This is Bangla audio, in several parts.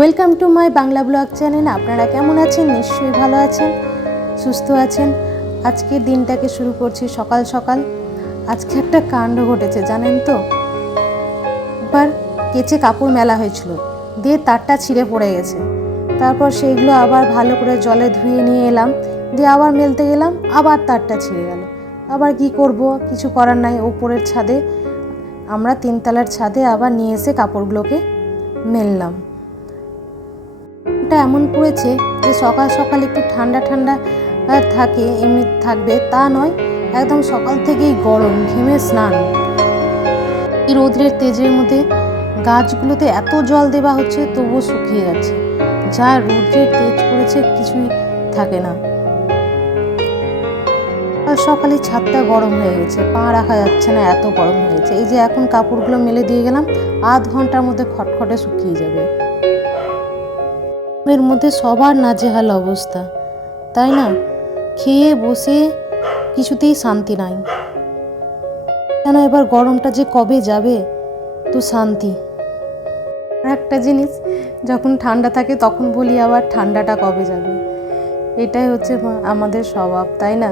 Welcome to my Bangla blog channel. আপনারা কেমন আছেন? নিশ্চয়ই ভালো আছেন, সুস্থ আছেন। আজকের দিনটাকে শুরু করছি সকাল সকাল। আজকে একটা কাণ্ড ঘটেছে জানেন তো। একবার কেচে কাপড় মেলা হয়েছিল, দিয়ে তারটা ছিঁড়ে পড়ে গেছে। তারপর সেইগুলো আবার ভালো করে জলে ধুয়ে নিয়ে এলাম, দিয়ে আবার মেলতে গেলাম, আবার তারটা ছিঁড়ে গেল। আবার কি করব, কিছু করার নাই। ওপরের ছাদে, আমরা 3 তলার ছাদে আবার নিয়ে এসে কাপড়গুলোকে মেললাম। এমন পড়েছে যে সকাল সকাল একটু ঠান্ডা ঠান্ডা থাকে, এমনি থাকবে তা নয়, একদম সকাল থেকেই গরম, ঘেমে স্নান। এই রোদ্রের তেজের মধ্যে গাছগুলোতে এত জল দেওয়া হচ্ছে তবুও শুকিয়ে যাচ্ছে। যা রোদ্রের তেজ পড়েছে কিছুই থাকে না। সকালে ছাদটা গরম হয়ে গেছে, পা রাখা যাচ্ছে না, এত গরম হয়েছে। এই যে এখন কাপড়গুলো মেলে দিয়ে গেলাম, আধ ঘন্টার মধ্যে খটখটে শুকিয়ে যাবে। এর মধ্যে সবার নাজেহাল অবস্থা, তাই না? খেয়ে বসে কিছুতেই শান্তি নাই। কেন এবার গরমটা যে কবে যাবে তো শান্তি। আর একটা জিনিস, যখন ঠান্ডা থাকে তখন বলি আবার ঠান্ডাটা কবে যাবে। এটাই হচ্ছে আমাদের স্বভাব, তাই না?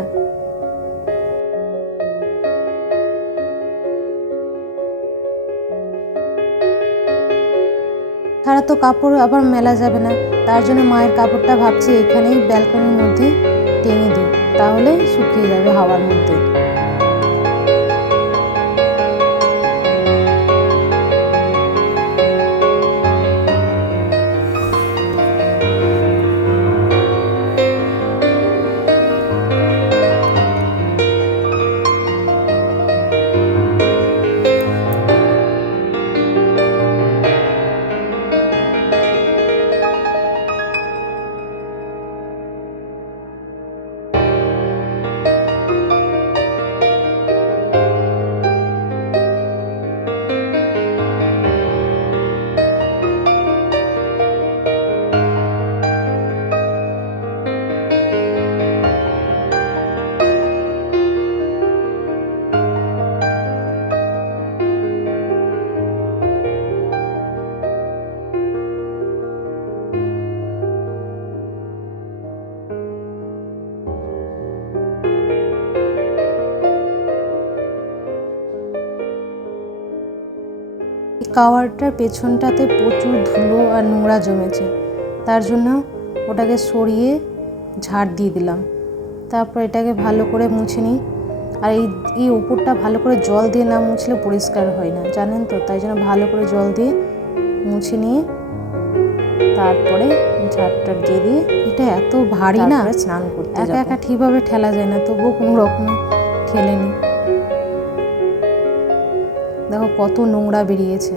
সারা তো কাপড় আবার মেলা যাবে না, তার জন্য মায়ের কাপড়টা ভাবছি এখানেই ব্যালকনির মধ্যে টেনে দিই, তাহলে শুকিয়ে যাবে হাওয়ার মধ্যে। কাওয়ারটার পেছনটাতে প্রচুর ধুলো আর নোংরা জমেছে, তার জন্য ওটাকে সরিয়ে ঝাড় দিয়ে দিলাম। তারপর এটাকে ভালো করে মুছে নিই। আর এই উপরটা ভালো করে জল দিয়ে না মুছলে পরিষ্কার হয় না, জানেন তো। তাই জন্য ভালো করে জল দিয়ে মুছে নিয়ে তারপরে ঝাড়টা দিয়ে দিয়ে, এটা এত ভারী না, স্নান করতে একা একা ঠিকভাবে ঠেলা যায় না, তবুও কোনো রকমে ঠেলে নিই। দেখো কত নোংরা বেরিয়েছে।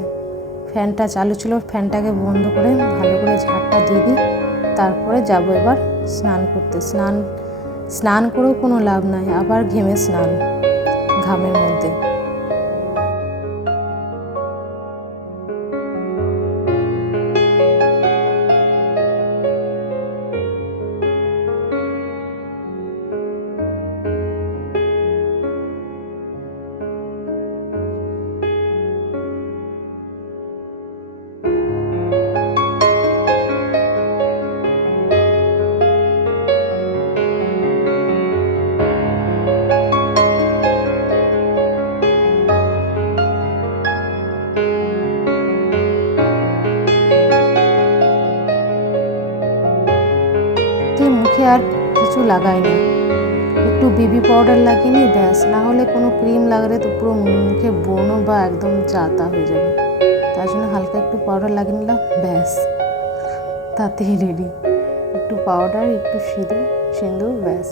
ফ্যানটা চালু ছিল, ফ্যানটাকে বন্ধ করে ভালো করে ঝাড়টা দিয়ে দিই। তারপরে যাব এবার স্নান করতে। স্নান করেও কোনো লাভ নাই, আবার ঘেমে স্নান, ঘামের মধ্যে। মুখে আর কিছু লাগাই না, একটু বেবি পাউডার লাগিয়ে নিই ব্যাস। না হলে কোনো ক্রিম লাগালে তো পুরো মুখে ব্রণ বা একদম যাতা হয়ে যাবে। তার জন্য হালকা একটু পাউডার লাগিয়ে নিলাম, ব্যাস, তাতেই রেডি। একটু পাউডার, একটু সিঁদুর, ব্যাস।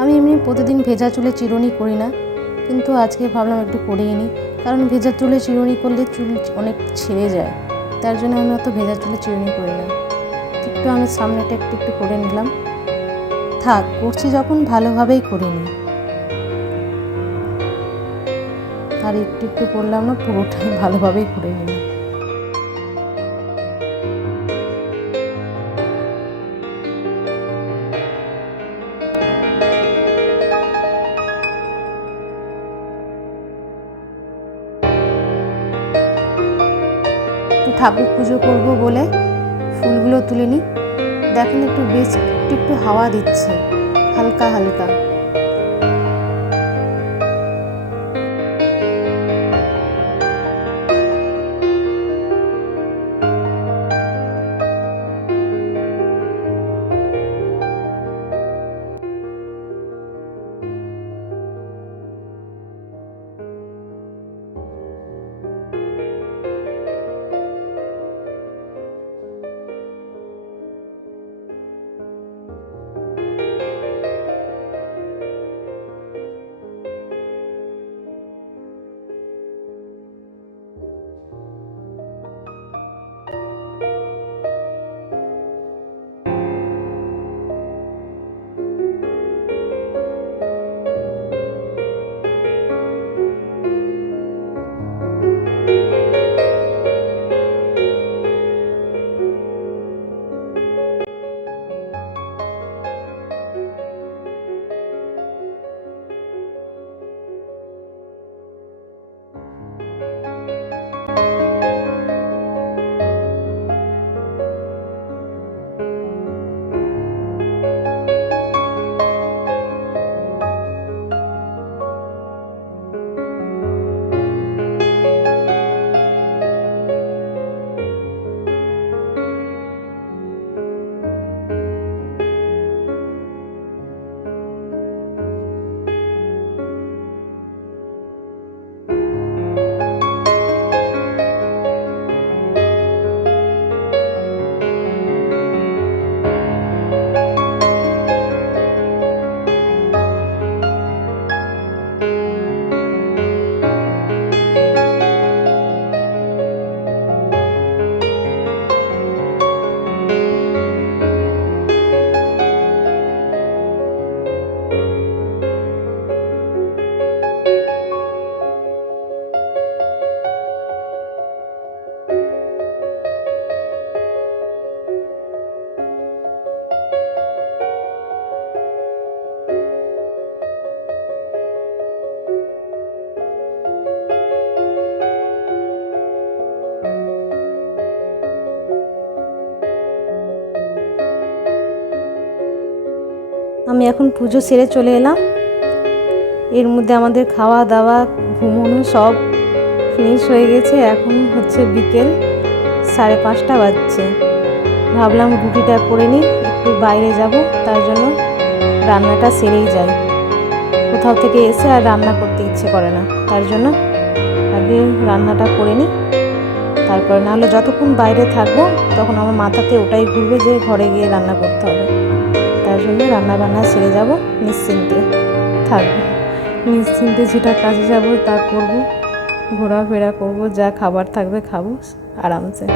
আমি এমনি প্রতিদিন ভেজা চুলে চিরুনি করি না, কিন্তু আজকে ভাবলাম একটু করেই নিই, কারণ ভেজা চুলে চিরুনি করলে চুল অনেক ছিঁড়ে যায়। তার জন্য আমি অত ভেজা চুলে চিরুনি করি না। একটু আমি সামনেটা একটু একটু করে নিলাম। থাক, করছি যখন ভালোভাবেই করে নিই। আর একটু একটু করলাম না, পুরোটাই ভালোভাবেই করে নিলাম। একটু ঠাকুর পুজো করব বলে ফুলগুলো তুলে নিই। দেখেন একটু বেশ একটু একটু হাওয়া দিচ্ছে হালকা হালকা। আমি এখন পুজো সেরে চলে এলাম। এর মধ্যে আমাদের খাওয়া দাওয়া ঘুমোনো সব ফিনিশ হয়ে গেছে। এখন হচ্ছে বিকেল 5:30 বাজছে। ভাবলাম রুটিটা করে নিই, একটু বাইরে যাব, তার জন্য রান্নাটা সেরেই যাই। কোথাও থেকে এসে আর রান্না করতে ইচ্ছে করে না, তার জন্য আগে রান্নাটা করে নিই। তারপর নাহলে যতক্ষণ বাইরে থাকবো তখন আমার মাথাতে ওটাই ঘুরবে যে ঘরে গিয়ে রান্না করতে হবে। তার জন্য রান্না বান্না সেরে যাব, নিশ্চিন্তে থাকবো। নিশ্চিন্তে যেটা কাজে যাব তা করব, ঘোরাফেরা করব, যা খাবার থাকবে খাবো আরামসে।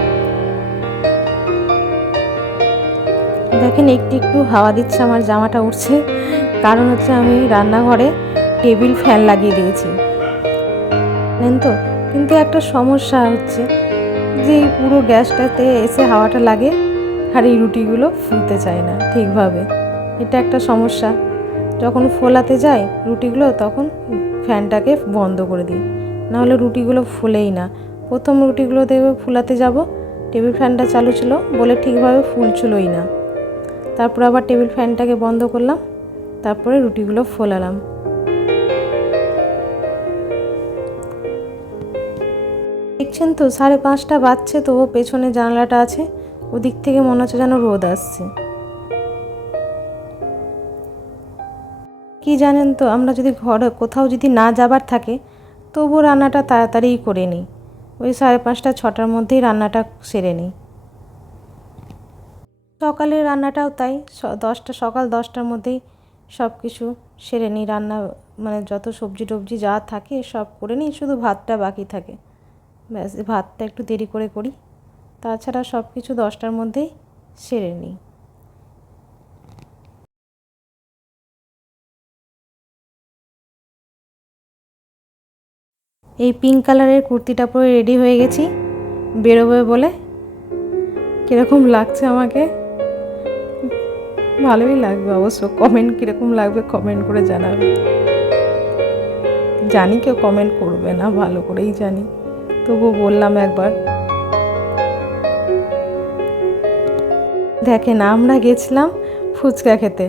দেখেন একটু একটু হাওয়া দিচ্ছে, আমার জামাটা উঠছে, কারণ হচ্ছে আমি রান্নাঘরে টেবিল ফ্যান লাগিয়ে দিয়েছি, জানেন তো। কিন্তু একটা সমস্যা হচ্ছে যে এই পুরো গ্যাসটাতে এসে হাওয়াটা লাগে আর এই রুটিগুলো ফুলতে চায় না ঠিকভাবে। এটা একটা সমস্যা। যখন ফোলাতে যাই রুটিগুলো তখন ফ্যানটাকে বন্ধ করে দিই, নাহলে রুটিগুলো ফুলেই না। প্রথম রুটিগুলো দেখবে ফুলাতে যাব, টেবিল ফ্যানটা চালু ছিল বলে ঠিকভাবে ফুলছিলই না। তারপর আবার টেবিল ফ্যানটাকে বন্ধ করলাম, তারপরে রুটিগুলো ফোলালাম। দেখছেন তো 5:30 বাজছে, তবুও পেছনে জানলাটা আছে, ওদিক থেকে মনে হচ্ছে যেন রোদ আসছে। কি জানেন তো, আমরা যদি ঘরে কোথাও যদি না যাবার থাকে তবু রান্নাটা তাড়াতাড়িই করে নিই, ওই 5:30 6টার মধ্যেই রান্নাটা সেরে নিই। সকালের রান্নাটাও তাই, সকাল 10টার মধ্যেই সব কিছু সেরে নিই। রান্না মানে যত সবজি টবজি যা থাকে সব করে নিই, শুধু ভাতটা বাকি থাকে, ব্যাস ভাতটা একটু দেরি করে করি। তাছাড়া সব কিছু 10টার মধ্যেই সেরে নিই। এই পিঙ্ক কালারের কুর্তিটা পরে রেডি হয়ে গেছি বেরোবে বলে। কীরকম লাগছে আমাকে? ভালোই লাগবে অবশ্য। কমেন্ট কীরকম লাগবে কমেন্ট করে জানাবে। জানি কেউ কমেন্ট করবে না, ভালো করেই জানি, তবু বললাম একবার। দেখেন আমরা গেছিলাম ফুচকা খেতে,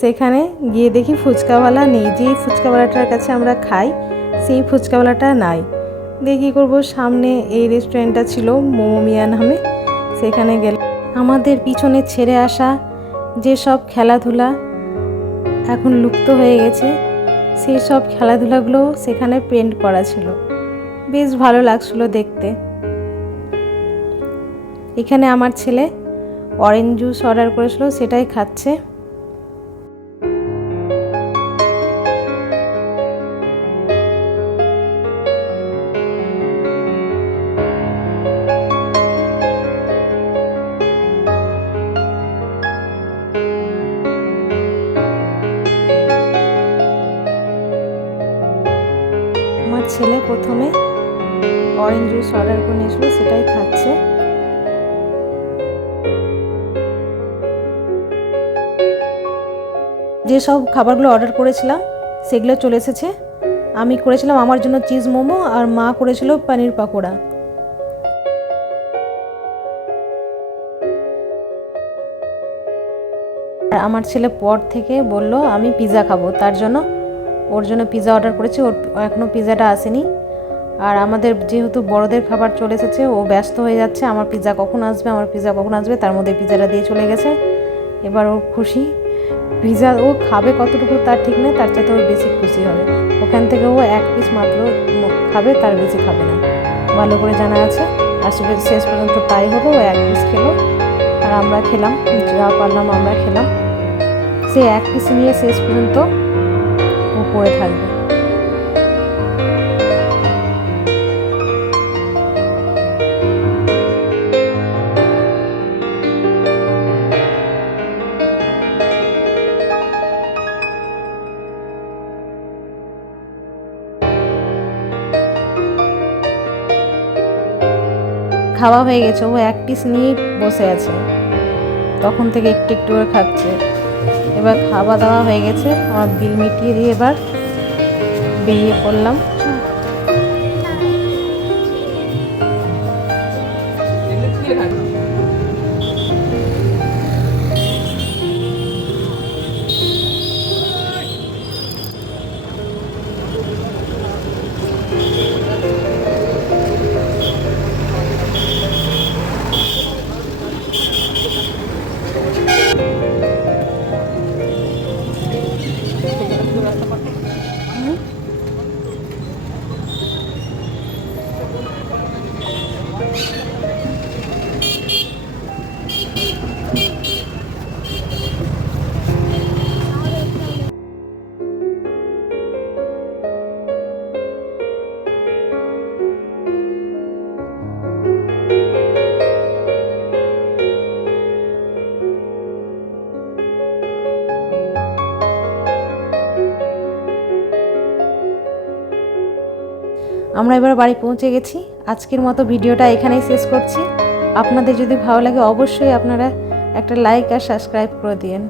সেখানে গিয়ে দেখি ফুচকাওয়ালা নেই। যেই ফুচকাওয়ালাটার কাছে আমরা খাই সেই ফুচকাওয়ালাটা নাই। দিয়ে কী করবো, সামনে এই রেস্টুরেন্টটা ছিল মোমো মিয়া নামে, সেখানে গেলাম। আমাদের পিছনে ছেড়ে আসা যেসব খেলাধুলা এখন লুপ্ত হয়ে গেছে, সেই সব খেলাধুলাগুলো সেখানে পেন্ট করা ছিল, বেশ ভালো লাগছিলো দেখতে। এখানে আমার ছেলে অরেঞ্জ জুস অর্ডার করেছিল, সেটাই খাচ্ছে। আমার ছেলে প্রথমে অরেঞ্জ জুস অর্ডার করে নিয়েছিল, সেটাই খাচ্ছে। যেসব খাবারগুলো অর্ডার করেছিলাম সেগুলো চলে এসেছে। আমি করেছিলাম আমার জন্য চিজ মোমো, আর মা করেছিল পনির পাকোড়া। আর আমার ছেলে পর থেকে বলল আমি পিৎজা খাবো, তার জন্য ওর জন্য পিৎজা অর্ডার করেছি। ওর এখনও পিৎজাটা আসেনি। আর আমাদের যেহেতু বড়দের খাবার চলে এসেছে, ও ব্যস্ত হয়ে যাচ্ছে আমার পিৎজা কখন আসবে, আমার পিৎজা কখন আসবে। তার মধ্যে পিৎজাটা দিয়ে চলে গেছে। এবার ও খুশি। পিৎজা ও খাবে কতটুকু তার ঠিক নেই, তার চাইতে ওর বেশি খুশি হবে। ওখান থেকে ও এক পিস মাত্র খাবে, তার বেশি খাবে না, ভালো করে জানা আছে। আর শেষ পর্যন্ত তাই হলো, ও এক পিস খেলো আর আমরা খেলাম, যা পারলাম আমরা খেলাম। সে এক পিস নিয়ে শেষ পর্যন্ত ও পড়ে থাকবে। খাওয়া হয়ে গেছে, ও এক পিস নিয়ে বসে আছে, তখন থেকে একটু একটু করে খাচ্ছে। এবার খাওয়া দাওয়া হয়ে গেছে, আমার বিল মিটিয়ে দিয়ে এবার বেরিয়ে পড়লাম। আমরা এবার বাড়ি পৌঁছে গেছি। আজকের মতো ভিডিওটা এখানেই শেষ করছি। আপনাদের যদি ভালো লাগে অবশ্যই আপনারা একটা লাইক আর সাবস্ক্রাইব করে দিন।